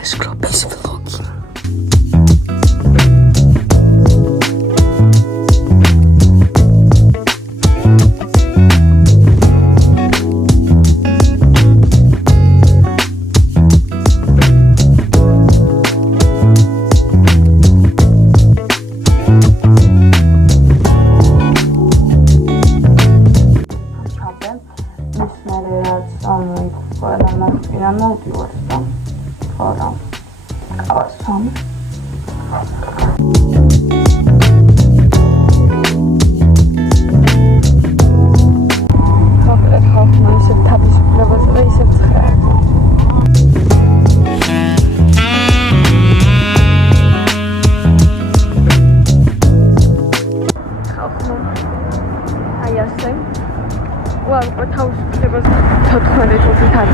ლაშქრობის ვლოგი.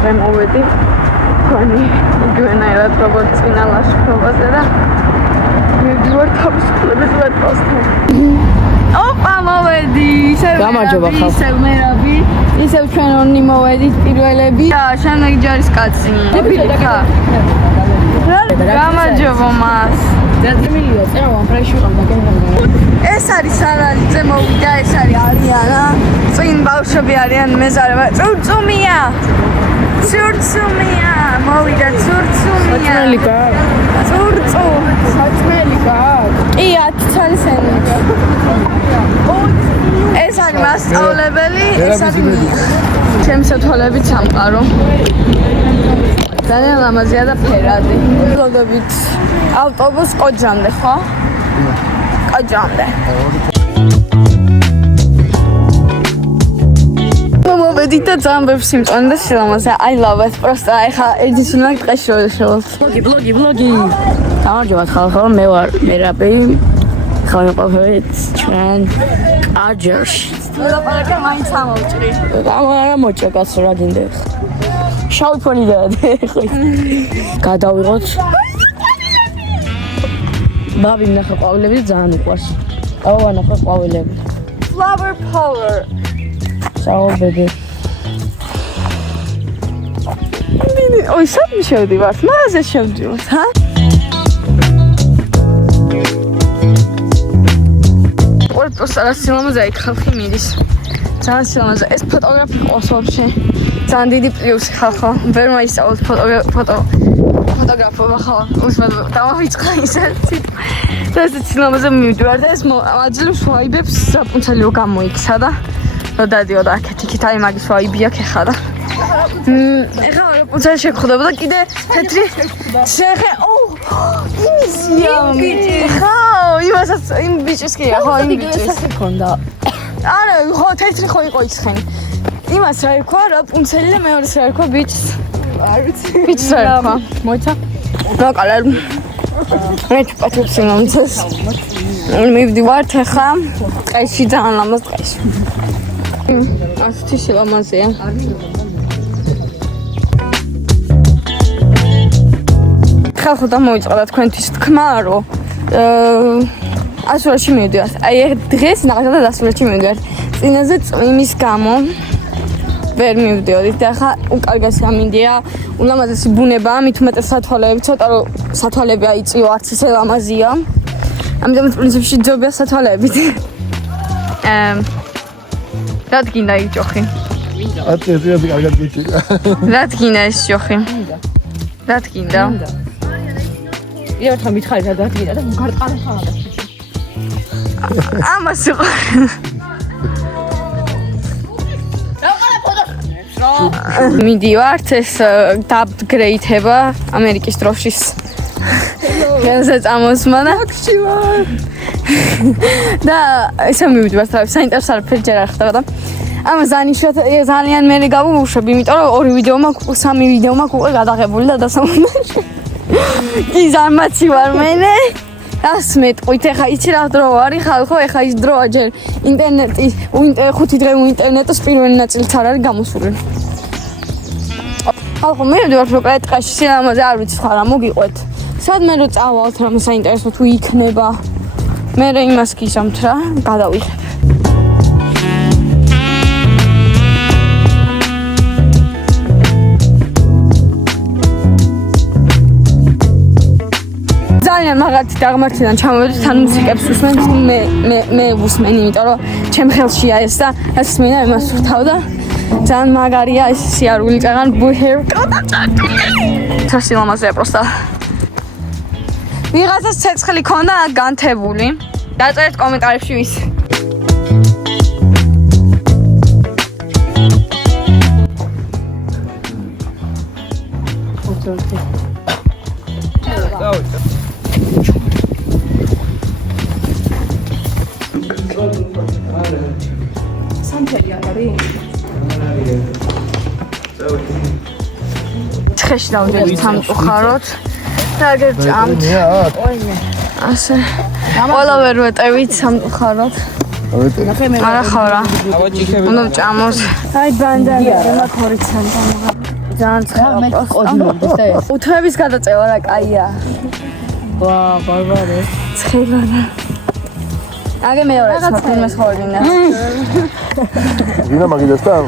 მოვედი თქვენი იგივენაირად როგორც წინა ლაშქრობაზე და მივდივარ თავისუფლების ვეტროსთან. ოპა მოვედი, ისევ მერაბი, ისევ ჩვენ ონი მოვედით პირველები და შემდეგი ჯარისკაცი. გამარჯობა მას. ძადმილია წერა ფრეში ყავდა გენერალ. ეს არის არალიძე მოვიდა, ეს არის არიანა. წინ ბავშვები არიან მეზარება. წურწუმია. Цурцумия, мовიდა цурцумия. Сачмелика. Цурцу. Сачмелика. კი 10 წელიწადი. ეს არის მასწავლებელი, ეს არის ჩემი სათვალებით სამყარო. ძალიან ლამაზია და ფერადი. ლოგებით ავტობუს კოჯამდე, ხო? კოჯამდე. მოვედით და ძალიან ბევრ სიმწონე და სილამაზე. I love it. Просто ეხა ეძინა დღეში შევშველთ. ბლოგი. გამარჯობა ხალხო, მე ვარ მერაბი. ხალხო ყოფილით ჩვენ აჯერში. ლაპარაკა მაინც ამოვჭრი. არა მოჭა კაცო რა გინდე. შავი ფონი დაადე ხო. გადავიღოთ. ბაბი ნახა ყვავილები ძალიან უყვარს. აუ ნახა ყვავილები. Flower power. Ciao bebe. Ой, სად მივდივართ? მაღაზიაში შევდივართ, ჰა? Ой, просто სილამაზე იქ ხალხი მიდის. ძალიან სილამაზე. ეს ფოტოგრაფი ყავს ვაფშე. ძალიან დიდი პლუსი ხალხო. ვერ მაისწავლოთ ფოტოგრაფობა ხო? უსმად დავაიწყა ისეთი. და ეს სილამაზე მივდივარ და ეს აძლევს ვაიბებს საპუნცელიო გამოიქცა და დადიოდა აქეთ აი მაგის ვაიბია ხეხარა. ეხლა პუნცელი შეგხვდება და კიდე თეთრი შეხე. ხო, იმასაც იმ ბიჭის კი ხო, იმ ბიჭის ქონდა. არა, ხო, თეთრი ხო იყო იცხენი. იმას რა იქვა რა პუნცელი და მეორეს რა იქვა ბიჭს. არ ვიცი. ბიჭს რა იქვა? მოიცა? ნაკალერ. მე ჩუპატებს იმამცეს. მივდივართ ეხლა ტყეში ძალიან ლამაზ ტყეში. ასეთი სილამაზეა. ხალხო და მოიწყდა თქვენთვის თქმა, რომ ასურაში მივდივართ. აი დღეს ნახეთ ასურაში მივდივართ. წინაზე წვიმის გამო ვერ მივდიოდით და ახლა უკარგესი ამინდია. ულამაზესი ბუნებაა, მით უმეტეს სათვალეები, ცოტა რომ სათვალეები აიწიო, არც ისე ლამაზია. ამიტომ პრინციპში ძობია სათვალეებით. რა თქინდა ის ჯოხი? ატეზე კარგად გიჩიკა. რა თქინდა ეს ჯოხი? რა თქინდა? ერთხელ მითხარი რა დადგინდა და გარყარი ხარ. ამას იყო. მიდივართ ეს დააპგრეიდება ამერიკის დროშის. განსა წამოსმა და და ესე მივიდივართ რა საინტერესო არაფერი ჯერ არ ხდება და ამას ძალიან მერე გავუშვებ, იმიტომ რომ 2 ვიდეო მაქვს, 3 ვიდეო მაქვს უკვე გადაღებული და დასამონდაჟე. კი ზარმაცი ვარ მე. რას მეტყვით, ეხა იცი რა დრო არის ხალხო, ეხა ის დროა ჯერ ინტერნეტი, 5 დღე ინტერნეტის პირველი ნაწილიც არ არის გამოსული. ხალხო მე ვიდივართ მოკლედ ტყეში, სილამაზე არ ვიცი ხარ რა მოგიყვეთ. სადმე რო წავალთ რამე საინტერესო თუ იქნება. მე იმას გისამთ რა, გადავიღებ. ძალიან მაგათი დაღმართიდან ჩამოვედი თან მუსიკებს უსმენთ მე უსმენი იმიტომ რომ ჩემ ხელშია ეს და ეს მენა იმას ვთავდა ძალიან მაგარია ეს სიარული წაღან ბუჰერ თასილამაზე პროსტა ვიღაცას ცეცხლი ქონდა განთებული დაწერეთ კომენტარებში ვის ცხეში დავდეთ სამწუხაროდ და აგერ ჭამთ ასე ყველა ვერ ვეტევით სამწუხაროდ არა ხარა უნდა ჭამოს აი ბანდანია მაგ 2 ცენტი ძალიან ცხელა უთრების გადაწევა რა კაია ვა ბარბარე ცხელა აგე მეორე საფილმეს ხორდინა ვინა მაგიდასთან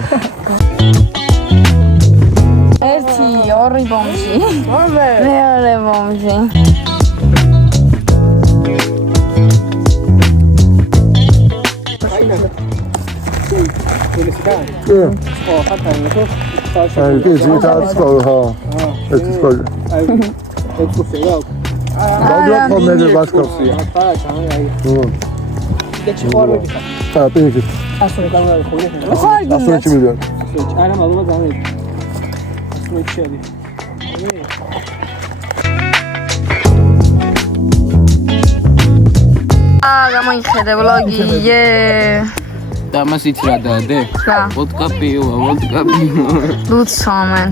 1 2 ბომჟი მეორე ბომჟი აი ძირითადად სკოლა ხო ეს სკოლა მაგრამ ხომ მე ვასკოვსია და პეიჯი ასო მილიონ არა მალმა ძალიან მოიჩები გამოიხედე ვლოგი და მასიც რა დაადე? ვოდკა პივა ლუცომენ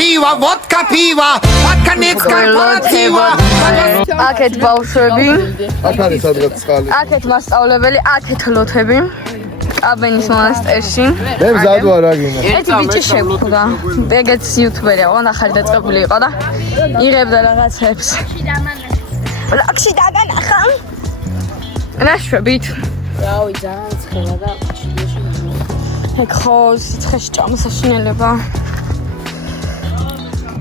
Piva, vodka piva, vodka netskarpalativa. აქეთ ბავშვები, აქ არის სადღაც წყალი აქეთ მასწავლებელი, აქეთ ლოთები. აბენის მონასტერში. მე მზად ვარ აგინა ერთი ბიჭი შევხვდა. ეგეც იუთუბერია, ოღონდ ახალი დაწყებული იყო და იღებდა რაღაცებს. ბლოგში დაგანახა. რა შვებით? რავი, ძალიან ცხელა და ჩილეში. ეგ ხო სიცხეში ჭამს საშინელება.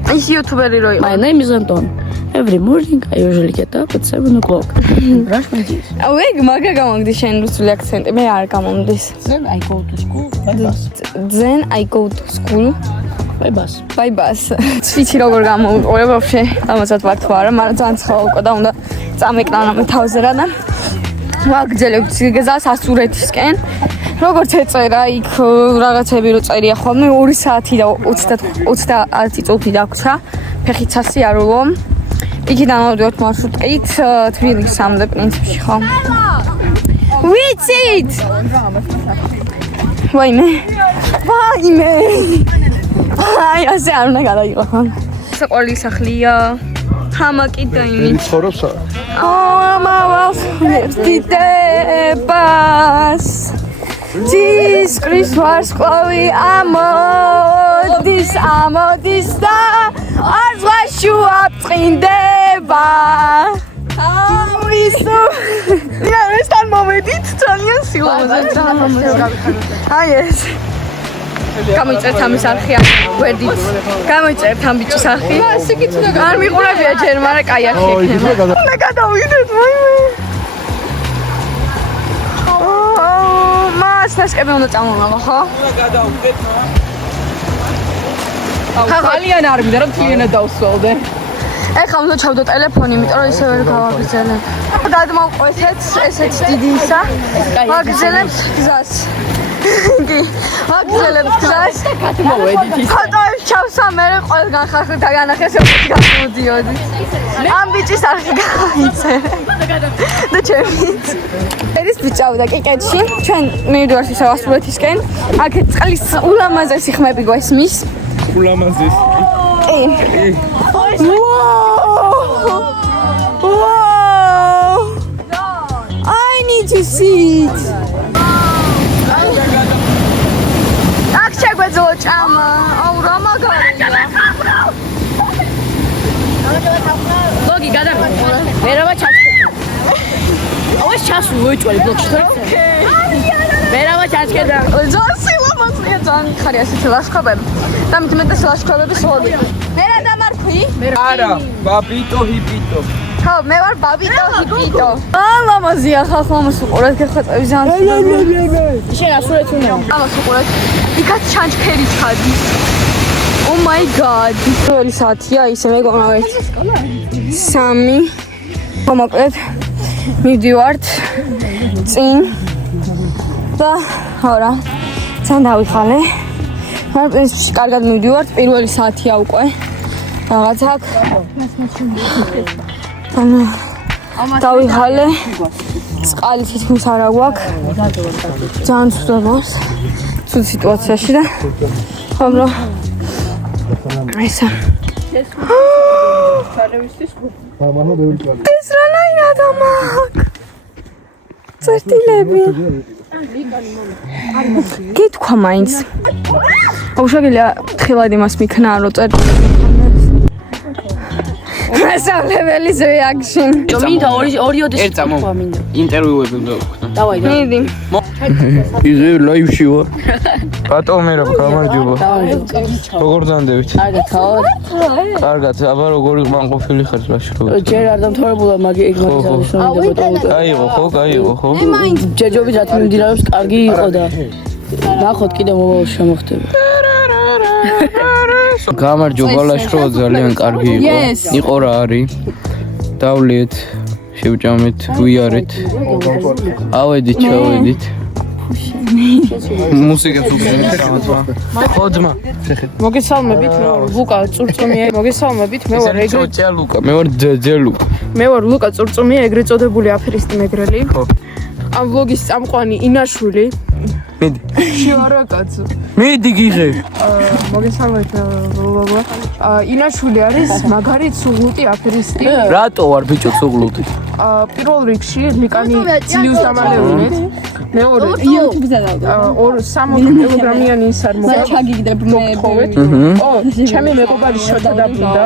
Is YouTuber Roy? My name is Anton. Every morning I usually get up at 7 o'clock. Brush my teeth. Aweg maga გამოგდის შენ რუსული აქცენტი, მე არ გამომდის. Then I go to school by bus. Then I go to school By bus. by bus. Ცვიცი როგორ გამოვიყურე ვაფშე? ამასაც ვარ თუ არა, მაგრამ ძალიან ცხალა უკვე და უნდა წამეკნანა მე თავზე რა და ვაგრძელებ გზას ასურეთისკენ. როგორც ეწერა იქ რაღაცები რო წერია ხოლმე 2 საათი და 30 წუთი დაგვრჩა ფეხით სასიარულო იქიდან ავდივართ მარშრუტკით თბილისამდე პრინციპში ხო ვიცით ვაიმე აი ასე არ უნდა გადაიღო ხო საყვარელი სახლია ჰამაკი და იმით ცხოვრობს ამავალს დიტებას This Christmas Chloe ამოდის და არზვაში აფრინდება ავისო ნა ეს თან მომედით ძალიან სილამაზე აი ეს გამოიწერთ ამის არხია ვერდით გამოიწერთ ამ ბიჭის არხი ასე კი თუნდა არ მიყურებია ჯერ მაგრამ კაი არხი ექნება უნდა გადავიდეთ მაიმე მასკები უნდა წამოვაღო, ხო? უნდა გადავდეთ, ძალიან არ მინდა რომ თლიანად დავსვალდე. ეხლა უნდა ჩავდო ტელეფონი, იმიტომ რომ ისე ვერ გავაგრძელებ. გადმოვყვეთ ესეც დიდი ისა. ვაგრძელებთ გზას. კი, ვაგრძელებთ გზას. გადმოვედით. ფოტოებს ჩავსამერე ყველგან ხალხი დაგანახეს ერთი გამოდიოდი. ამ ბიჭის არხი გაიწერე. და ჩემით. ეს ბიჭავდა კიკეთში. ჩვენ მივიდივართ ისევ ასურეთისკენ. აქეთ წყლის ულამაზესი ხმები გვესმის. ულამაზესი. კი. Whoa! I need to see it. აქ შეგვეძლო ჭამა. აუ რა მაგარია. ლოგი გადავიდა. ვერავა ჩაჩქე. აუეს ჩასულ ვეჭვალი ბლოკში ხო? ვერავა ჩაჩქედა. ზოსი ლამაზია ძალიან ხარია ასეთი ლაშქრობები. და მით უმეტეს ლაშქრობები სლოგი. ვერა დამართ ვთქვი? არა, ბაბიტო ჰიპიტო. ხო, მე ვარ ბაბიტო ჰიპიტო. ლამაზია ხალხო, ამას უყურეთ, გეხაწები ზანს. შენ ასურეთ უნდა. ამას უყურეთ. იქაც ჩანჩქერი ჩადის. Oh my god. პირველი საათია, ისე მეგონა ვერც. 3. მოკლედ მივდივართ წინ და ხარა. თან დავიხალე. მაგრამ პრინციპში კარგად მივდივართ, პირველი საათია უკვე. რაღაც აქ. დავიხალე. წყალი თითქმის არ აგვაქვს. ძალიან ცუდად მოხს. ცუდ სიტუაციაში და ხოლმე ესა. ეს რანაირად ამაქვს? წერტილები. გითქვა მაინც. აუშაგელია თხილად იმას მიქნა რომ წერტილი. მასალებელის რეაქშენ. მინდა ორი ოდეს ერთ წამო. ინტერვიუები უნდა ვქნა. დავაი. მიდი. იზე ლაივში ვარ. ბატონო, გამარჯობა. როგორ დანდებით? კარგად ხარ? კარგად, აბა როგორი მან ყოფილი ხარ ლაშქრობ. ჯერ არ დამთავრებულა მაგ ეგ მაგის ამშვენებდა. გაიღო ხო? ჯეჯობით რაც მიმდინარეობს, კარგი იყო და ნახოთ კიდე მომავალში შემოხდება. გამარჯობა ლაშქრობ ძალიან კარგი იყო. იყო რა არის? დავლეთ, შევჭამეთ, ვიარეთ. ავედით, ჩავედით. მუსიკას უყურებთ ხოძმა. მოგესალმებით, მე ვარ ლუკა წურწუმია. მოგესალმებით, მე ვარ ეგრე ჭა ლუკა, მე ვარ ძეძელუ. მე ვარ ლუკა წურწუმია, ეგრეთ წოდებული აფერისტი მეგრელი. ხო. ამ ვლოგის წამყვანი ინაშვილი. მიდი. შევარა კაცო. მიდი გიღე. მოგესალმებით, ინაშვილი არის მაგარი ცუღლუტი აფერისტი. რატო ვარ ბიჭო ცუღლუტი? პირველ რიგში ლიკანი ცილიუს დამალევნეთ. მეორე 60 კილოგრამიანი ის არ მოგა. ჩაგიგდებ მე. ო, ჩემი მეგობარი შოთა დაბრუნდა.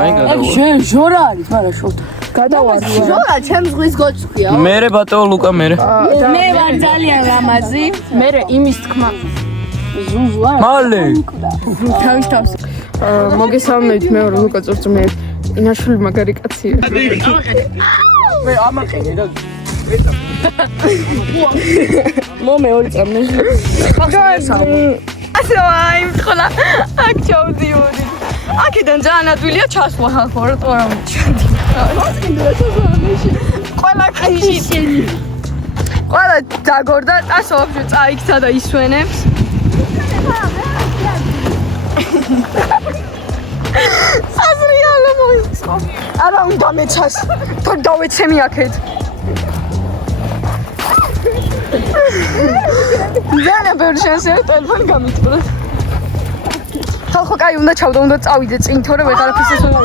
აი გადავა. შენ ჟორა არის, მაგრამ შოთა. გადავარდა. ზურა ჩემს ზღვის გოწყვია. მერე ბატონო ლუკა მერე. მე ვარ ძალიან ლამაზი. მე იმის თქმა მალე. თავის თავს. მოგესალმებით, მე ვარ ლუკა წურწუმია. ინაშვილი მაგარი კაცია. მე ამაყენე და მომე ორი წამი. ასე აი მხოლა აქ ჩავდიოდი. აქედან ძალიან ადვილია ჩასვლა ხალხო რა თორემ ჩავდი. ყველა ქიში. ყველა დაგორდა წასო ვაფშე წაიქცა და ისვენებს. აზრიალა მოიწყო. არა უნდა მეცას. თორ დავეცემი აქეთ. ძალიან ბევრი შანსია ტელეფონი გამიწვროს. ხალხო კაი უნდა ჩავდო, უნდა წავიდე წინ, თორე ვეღარაფერს ეს უნდა.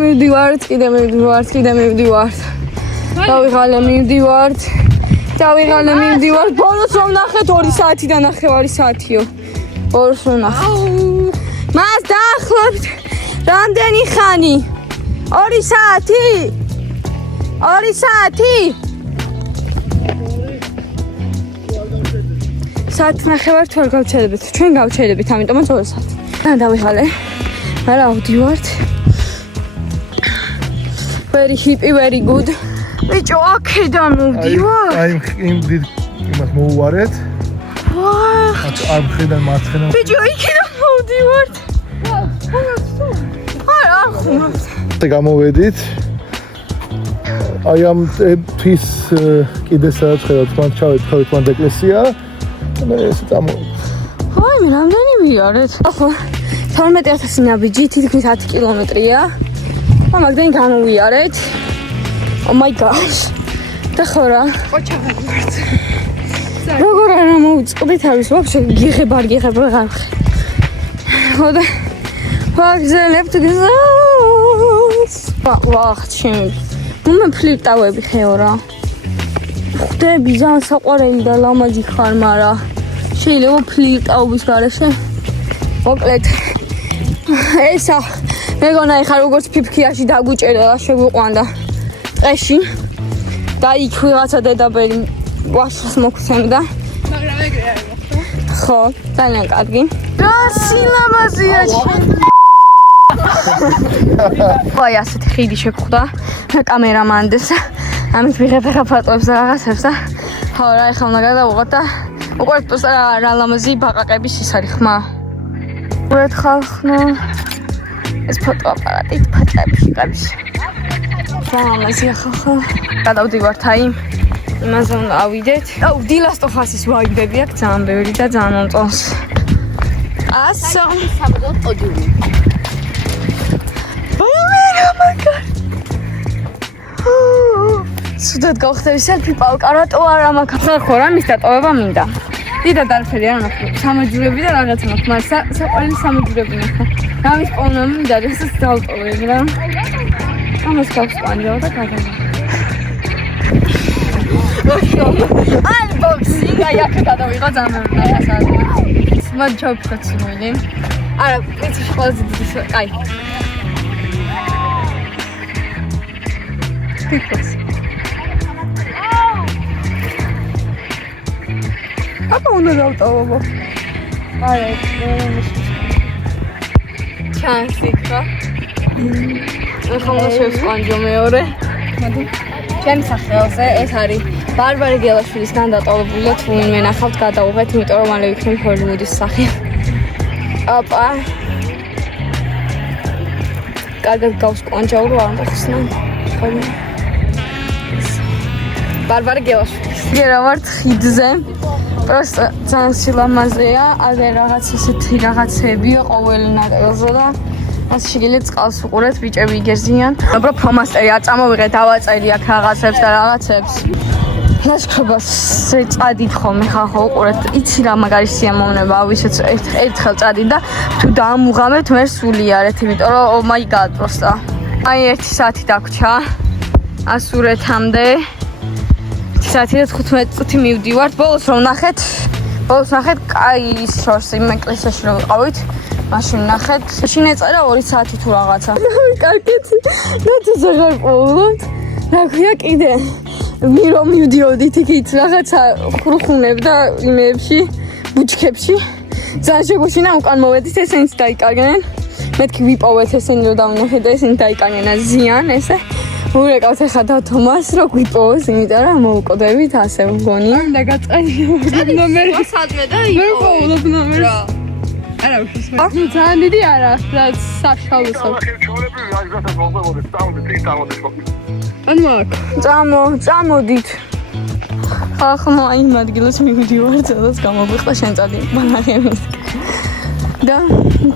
მივდივართ, კიდე მივდივართ. დავიღალე მივდივართ. ბოლოს რომ ნახეთ 2 საათი და ნახევარი საათიო. ბოლოს რომ ნახეთ. მას დაახლოებით რამდენი ხანი? 2 საათი? 2 საათი? საათი ნახევარი თუ არ გავჩერდებით? ჩვენ გავჩერდებით, ამიტომაც 2 საათი. დავიხალე. არა, ავდივართ. Very hippie, very good. ბიჭო, აქედან მოვდივარ. აი იმ დიდ იმას მოუვარეთ. ამ ხედან მარცხენა. ბიჭო, იქედან მოვდივართ. არა, გამოვედით. აი ამ თვის კიდე სადაც ხედავთ, მან ჩავეთ მან ეკლესია. მე ესე წამოვედი. აი, მე რამდენი ვიარეთ? ახლა 12000 ნაბიჯი, თითქმის 10 კილომეტრია. მაგდენ გამოვიარეთ. Oh my gosh. და ხო რა. როგორ არა მოვწყდით არის, ვაფშე გიღებ არ ვღარ. ხო და ვაგზელებთ გზას. ვახჩენ. მე ფლირტავები ხეო რა. ხვდები ძალიან საყვარელი და ლამაზი ხარ, მაგრამ შეიძლება ფლირტაობის გარეშე. მოკლედ ესა მეგონა ეხა როგორც ფიფქიაში დაგუჭერდა და შეგვიყვანდა ტყეში და იქ ვიღაცა დედაბელი ვაშლს მოგვცემდა. მაგრამ ეგრე არის ხო? ხო, ძალიან კარგი. რა სილამაზეა აი ასეთი ხიდი შეგხვდა კამერამანდეს ამით ვიღებ ახლა ფოტოებს და რაღაცებს და ხო რა ეხლა უნდა გადავუღოთ და უყურეთ პოსტა რა ლამაზი ბაყაყების ის არის ხმა უყურეთ ხალხო ეს ფოტოაპარატი ფატებში გადის ლამაზია ხალხო გადავდივართ აი იმაზე უნდა ავიდეთ აუ დილასტოხასის ვაიბები აქვს ძალიან ბევრი და ძალიან მომწონს ასო საბრძოლო პოდიუმი სუდად გავხდები სელფი პალკარატო არა მაქვს ხო რა მის დატოვება მინდა დიდად არაფერი არ მაქვს სამაჯურები და რაღაცა მაქვს მაგრამ საყვარელი სამაჯურები მაქვს გამის პოვნა მინდა რასაც დავტოვებ რა ამას გავსკვანჯავ და გადავიდე unboxing აი აქ გადავიღო ძალიან რაღაცა მოჩვენოთ სიმული არა ეს ყველაზე დიდი აი TikTok. Apa უნდა დავტოვო? არა, ჩანსი ხა. ახლა შევსვანჯო მეორე. მოდი. ჩემი სახელზე ეს არის ბარბარე გელაშვილის განდატოვებული და თუ ვინმე ნახავთ გადავუღეთ, იმიტომ რომ მალე ვიქნებ ჰოლივუდის სახე. აპა. კარგად გავსკვანჯავ რა არ ხსნა. ბარბარე გელაშვილი. რა ვარ ხიდზე. პროსტა ძალიან სილამაზეა. აგერ რაღაც ისეთი რაღაცებია ყოველ ნაწილზე და ასე შეგიძლიათ წყალს უყურეთ, ბიჭები იგერზიან. უბრალოდ ფლომასტერი არ წამოვიღე, დავაწერი აქ რაღაცებს და რაღაცებს. ლაშქრობას წადით ხოლმე ხახო უყურეთ. იცი რა მაგარი სიამოვნება, ავისაც ერთხელ წადით და თუ დაამუღამეთ, მე სულიარეთ, იმიტომ რომ oh my god პროსტა. აი 1 საათი დაგვრჩა. ასურეთამდე 1 საათი და 15 წუთი მივდივართ. ბოლოს რომ ნახეთ, კაი ის შორს იმ ეკლესიაში რომ ვიყავით, მაშინ ნახეთ. შინ ეწერა 2 საათი თუ რაღაცა. კარგეთ. ნაცის აღარ პოულობთ. რა ქვია კიდე? რომ მივდიოდით იქით რაღაცა ხრუხუნებ და იმეებში, ბუჩქებში. ძალიან შეგუშინა უკან მოვედით, ესენიც დაიკარგნენ. მეთქი ვიპოვეთ ესენი რომ დავნახეთ და ესენი დაიკარგნენ ზიან ესე. ურეკავთ ახლა და თომას რო გვიპოვოს, იმიტომ რომ მოვუკვდებით ასე მგონი. და გაწყენიოთ ნომერი. სადმე და იპოვოთ ნომერს. არა უშიშო. ძალიან დიდი არა, რაც საშუალო. წამოდით. ხახმო აი იმ ადგილას მივიდივართ, სადაც გამოგვიხდა შენ წადი ბანახებს. და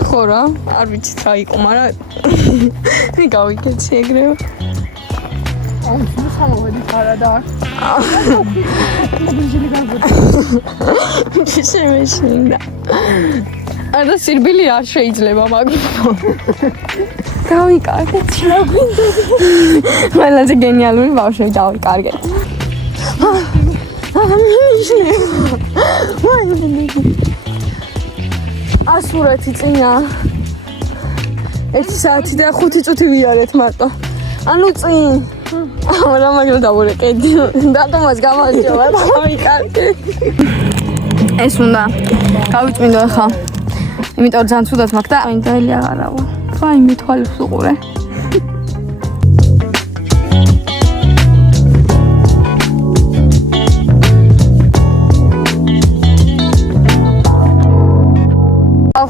ხო რა, არ ვიცი რა იყო, მაგრამ მე გავიქეცი ეგრევე. აი, სამოვედი ხარა და შემეშინდა. არა სირბილი არ შეიძლება მაგრამ. დავიკარგეთ რა გვინდა. ყველაზე გენიალური ბავშვი დავიკარგეთ. ასურეთი წინა 1 საათი და 5 წუთი ვიარეთ მარტო. ანუ წინ არა მაგრამ დავურეკედი. დატომას გამარჯობა, დავიკარგე. ეს უნდა გავიწმინდო ახლა. იმიტომ რომ ძალიან ცუდად მაქვს და ინტელი აღარავა. აი მithვალებს უყურე.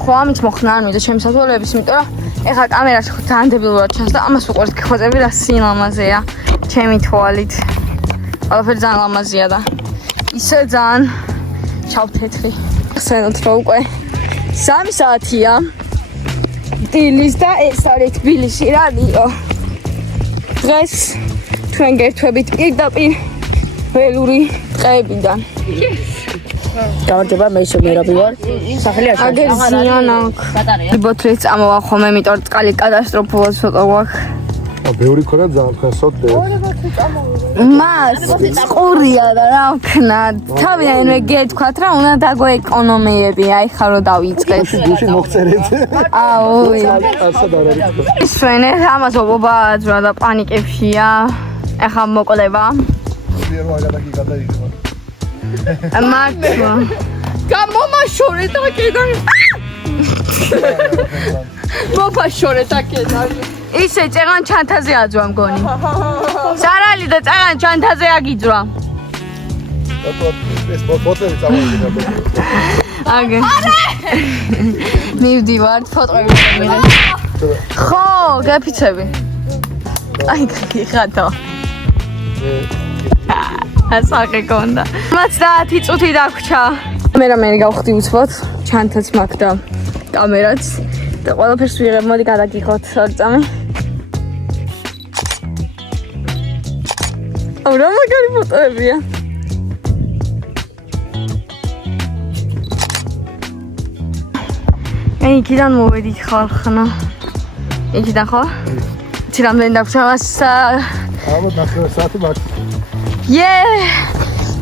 ხო ამით მოხნა არ მინდა ჩემი სათვალეების, იმიტომ რომ ეხლა კამერაში ხო ძალიან დებილურად ჩანს და ამას უყურეთ გიხვეწები რა სილამაზეა ჩემი თვალით. ყველაფერი ძალიან ლამაზია და ისე ძალიან ჩავთეთრი. ხსენოთ რომ უკვე 3 საათია. დილის და ეს არის თბილისში რადიო. დღეს ჩვენ გერთვებით პირდაპირ ველური ტყეებიდან. გამარჯობა, მე შემერაბი ვარ. სახელი არ აგერ ზიან აქვს. ბოთლიც წამოვა ხოლმე, იმიტომ რომ წყალი კატასტროფულად ცოტა გვაქვს. ბევრი ქონა ძალიან თქვენ სოდდე. მას ყურია და რა ვქნათ. თავიდან გეთქვათ რა უნდა დაგვეეკონომიები, აი ხა რომ დავიწყეთ. გუში მოგწერეთ. აუ. ასად არ არის. ის ფრენე ამას ობობაძრა და პანიკებშია. ეხა მოკლება. მე რა გადაიგო. Marco. Გამომაშორე და კიდე. მოფაშორეთ აქედა. ისე წერან ჩანთაზე აძვა მგონი. სარალი და წერან ჩანთაზე აგიძვა. ეს ფოტოები წამოვიდნენ. აგე. მივდივარ ფოტოები მივიღე. ხო, გაფიცები. აი, გიხატო. ასაკე კონდა. 30 წუთი დაგვრჩა. მე გავხდი უცბად, ჩანთაც მაქვს და კამერაც და ყველაფერს ვიღებ, მოდი გადაგიხოთ წამი. რა მაგარი ფოტოებია. იქიდან მოვედით ხალხნა. იქიდან ხო? ცირამდე დაგვრჩა მას. ალბათ 9 საათი მაქვს.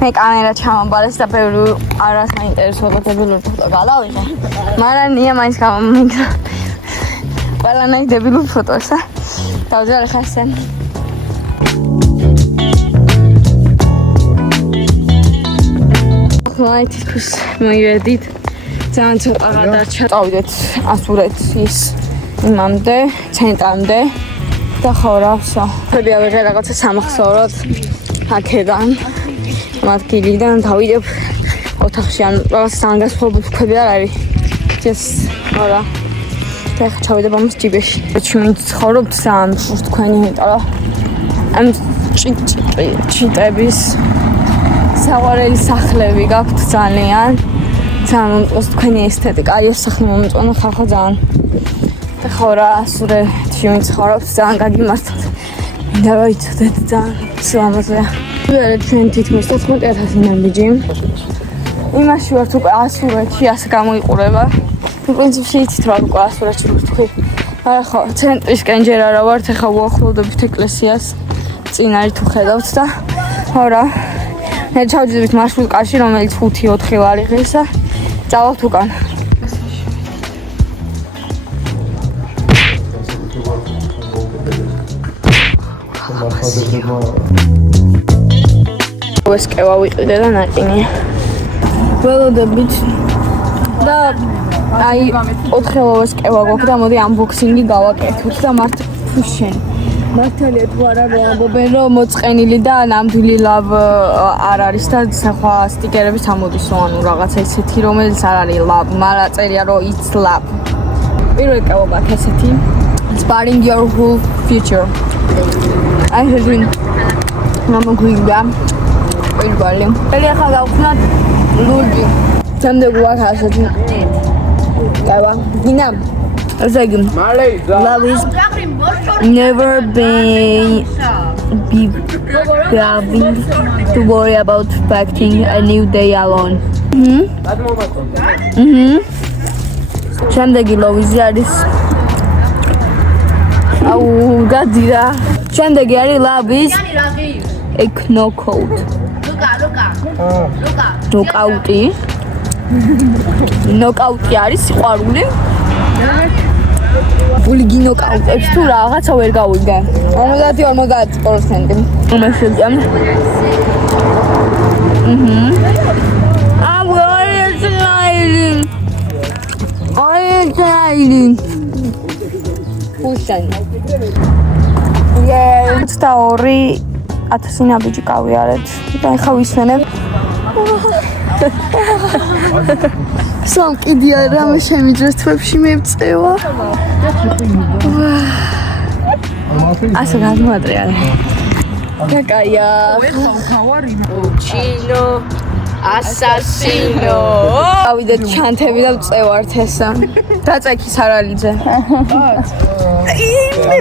მე კამერა ჩამომბალეს და ბევრი არას მაინტერესებულ ფოტო გადავიღე. მაგრამ ნია მაინც გამომიგდა. ყველანაირ დებილურ ფოტოსა. დავძალე ხასენ. ხმაით ის მოიედით. ძალიან ცოტა გადარჩა. წავიდეთ ასურეთის იმამდე, ცენტრამდე და ხო რა ვსო. ხები ავიღე რაღაცა სამახსოვროდ აქედან. მათგილიდან დავიდებ ოთახში, ან რაღაც სანგასხობი ხები არ არის. just არა. და ჩავიდებ ამის ჯიბეში. ჩვენ ცხოვრობთ სამ თქვენი მეტყვა. ამ ჩიტების საყვარელი სახლები გაქვთ ძალიან. ძალიან მომწონს თქვენი ესთეტიკა, აი ეს სახლი მომწონს ხალხო ძალიან. და ხო რა, ასურეთში ვიცხოვრობთ, ძალიან გაგიმართოთ. დავიცოდეთ ძალიან სულამაზეა. ვერა ჩვენ თითქმის 14000 ნაბიჯი. იმაში ვართ უკვე ასურეთში, ასე გამოიყურება. პრინციპში იცით რა უკვე ასურეთში ვთქვი. არა ხო, ცენტრისკენ ჯერ არა ვართ, ეხლა უახლოვდებით ეკლესიას. წინ არის თუ ხედავთ და ხო რა. მე ჩავჯდებით მარშრუტკაში, რომელიც 5-4 ლარიღისა. წავალთ უკან. ეს კევა ვიყიდე და ნაკინია. ველოდებით და აი 4-ელოვეს კევა გვაქვს და მოდი unboxing-ი გავაკეთოთ და მართლა მართალია თუ არა რომ ამბობენ რომ მოწყენილი და ნამდვილი ლავ არ არის და სხვა სტიკერები ამოდისო ანუ რაღაცა ისეთი რომელიც არ არის ლავ, მაგრამ წერია რომ it's lab. პირველი კევა გვაქვს ესეთი Inspiring your whole future. აი შენ მამოგვიგდა პირველი. ਪਹਿਲੀ ახლა გავხსნათ ლურჯი. შემდეგ გვაქვს ასეთი კევა. დინამ As I love is never be having to worry about expecting a new day alone. შემდეგი ლოვიზი არის აუ გადირა. შემდეგი არის love is knockout. ნოკაუტი. ნოკაუტი არის სიყვარული. Fulgi ნოკაუტებს თუ რაღაცა ვერ გავიგე. 50-50%. მაშინ Pushing. Yeah, 22,000 ნაბიჯი გავიარეთ. და ახლა ვისვენებ. სამ კიდია რამე შემიძლია თვებში მევწევა. ასე გადმოატრიალე. კაკაია. ჩინო ასასინო. ავიდეთ ჩანთები და წევართ ესა. დაწექი სარალიძე.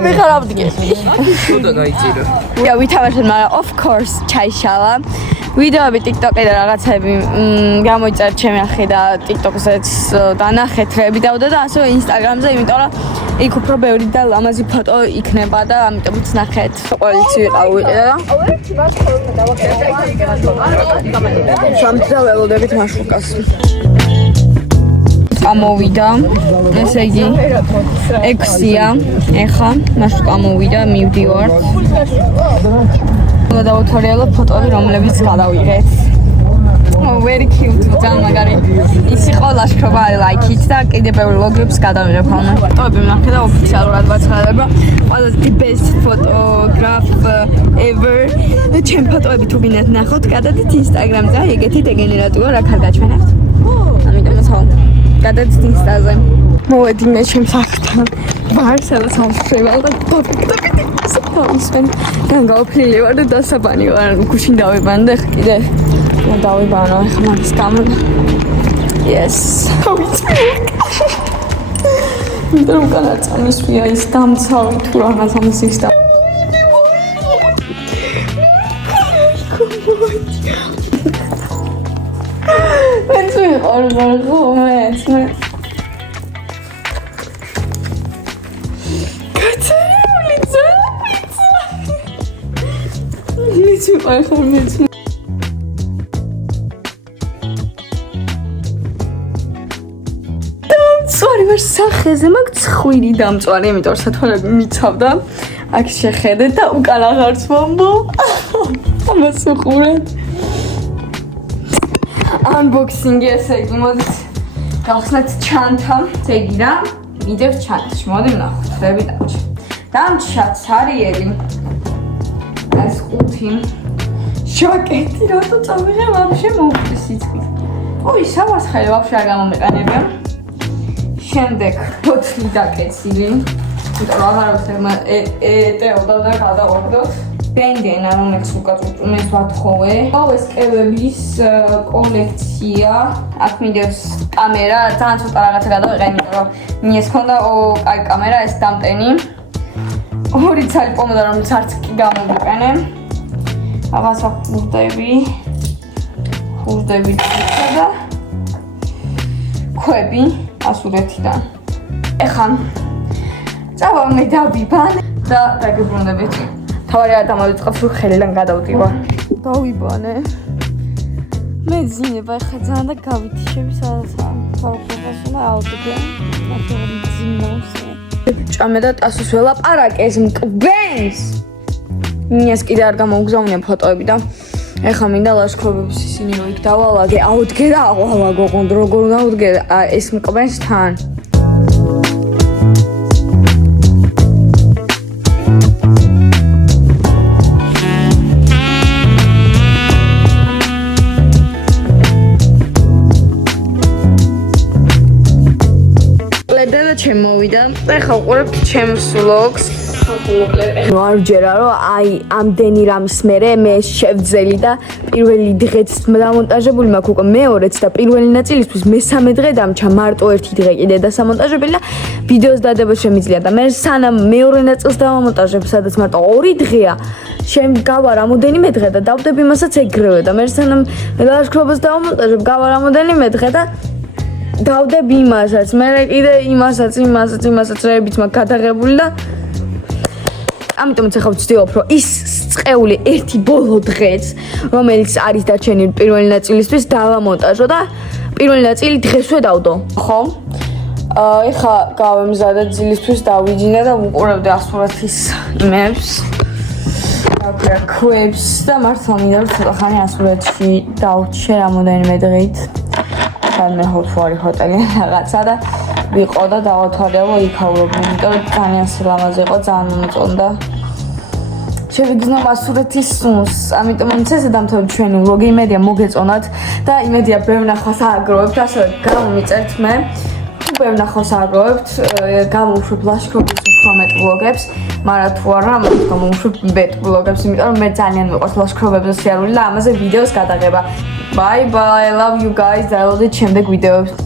მე ხარ ავდგე. უნდა გაიწირო. Ja, ვითამაშეთ, მაგრამ of course ჩაიშალა. ვიდეოები TikTok-ზე და რაღაცები გამოიწერეთ ჩემი ახი და TikTok-ზეც დანახეთ ვიდეოები და ასევე Instagram-ზე, იმიტომ რომ იქ უფრო ბევრი და ლამაზი ფოტო იქნება და ამიტომაც ნახეთ. ყველიცი ვიყავი და სამწა ველოდებით მარშრუტკას. ამოვიდა, ესე იგი 6-ია, ეხა მარშრუტკა ამოვიდა, მივდივართ. და დავუთვალიერო ფოტოები, რომლებიც გადავიღეთ. very cute, ძალიან მაგარი. ის იყო ლაშქრობა like-ით და კიდე ბევრი ლოგებს გადავიღებ ხოლმე. ტოპი მნახე და ოფიციალურად ვაცხადებებ, რომ ყველაზე the best photograph ever. ჩემ ფოტოები თუ გინდათ ნახოთ, გადადით Instagram-ზე, ეგეთი დეგენერატუა რა ხარ გაჩვენებთ. ამიტომ ხო. გადადით Insta-ზე. მოვედი მე ჩემს აქთან. ვარ სადაც ამშვენებალ და დავისვენ. გავფლილი ვარ და დასაბანი ვარ. გუშინ დავიბანე და კიდე დავიბანო ახლა მაგის გამო. Yes. მე უკანა წამისვია ის დამცავი თუ რაღაც ამის და მე მე Sorry, ვარ სახეზე მაგ ცხვირი დამწვარი, იმიტომ რომ სათვალები მიცავდა. აქ შეხედეთ და უკან აღარც მომბო. ამას უყურეთ. Unboxing-ი ესე იგი, მოდით გავხსნათ ჩანთა. ესე იგი რა, მიდევთ ჩანთში. მოდი ვნახოთ, ხდები დამჭი. დამჭა ცარიელი. ეს ყუთი. შოკეტი რატო წავიღე ვაფშე მოვხდი სიტყვით. ოი, სამასხელი ვაფშე არ გამომეყენებია. შემდეგ ფოთლი დაკეცილი. იმიტომ რომ აღარავითარ ეტეოდა და გადავარდოთ. ბენდენა რომელიც უკაც უწუნეს ვათხოვე. ეს კევების კოლექცია. აქ მიდევს კამერა, ძალიან ცოტა რაღაცა გადავიყენე, იმიტომ რომ მიეს ქონდა კაი კამერა, ეს დამტენი. ორი ცალი პომადა რომელიც არც კი გამოვიყენე. რაღაცა ხურდები და ქვები ასურეთიდან. ეხლა წავა მე დავიბან და დაგებრუნდებით. თავარი არ დამავიწყებს რომ ხელიდან გადავდივარ. დავიბანე. მე ძინება ეხლა ძალიან და გავითიშები სადაცაა. თავყოფასა და ავდგენ. ნახევარ ძინავს. ჭამე და ტასოს ველაპარაკეს მკბენს. ნიას კიდე არ გამოგზავნია ფოტოები და ეხლა მინდა ლაშქრობების ისინი რო იქ დავალაგე, აუდგე და ავალაგო ყონდ როგორ დაუდგე ეს მკბენს თან. და ჩემოვიდა და ეხლა უყურებთ ჩემს vlogs. არ ჯერა რომ აი ამდენი რამის მერე მე შევძელი და პირველი დღეც დამონტაჟებული მაქვს უკვე მეორეც და პირველი ნაწილისთვის მესამე დღე დამჩა მარტო ერთი დღე კიდე დასამონტაჟებელი და ვიდეოს დადება შემიძლია და მე სანამ მეორე ნაწილს დავამონტაჟებ სადაც მარტო 2 დღეა გავა რამოდენიმე დღე და დავდები მასაც ეგრევე და მე სანამ ლაშქრობას დავამონტაჟებ გავა რამოდენიმე დღე და დავდები იმასაც მე კიდე იმასაც რეებიც მაქვს გადაღებული და ამიტომაც ახლა ვცდილობ რომ ის წეული ერთი ბოლო დღეც რომელიც არის დარჩენილი პირველი ნაწილისთვის დავამონტაჟო და პირველი ნაწილი დღესვე დავდო ხო ეხლა გავემზადე ძილისთვის დავიჯინე და ვუყურებდი ასურეთის იმებს რა ქვებს და მართლა მინდა რომ ცოტა ხანი ასურეთში დავჩე რამოდენიმე დღით მე ჰოთვარი ჰოტელი რაღაცა და ვიყო და დავათვალეო იქაურობდი, იმიტომ რომ ძალიან სილამაზე იყო, ძალიან მომწონდა. შევიგრძნობ ასურეთის სუნს, ამიტომ ცეზე დამთავრდა ჩვენი ვლოგი, იმედია მოგეწონათ და იმედია ბევრ ნახვას ააგროვებთ, ასევე გამომიწერთ მე. ბევრ ნახვას ააგროვებთ, გამოვუშვებ ლაშქრობის უფრო მეტ ვლოგებს, მაგრამ თუ არა, გამოვუშვებ მეტ ვლოგებს, იმიტომ რომ მე ძალიან მიყვარს ლაშქრობებზე სიარული და ამაზე ვიდეოს გადაღება. Bye bye, I love you guys. I love the შემდეგ ვიდეოებს.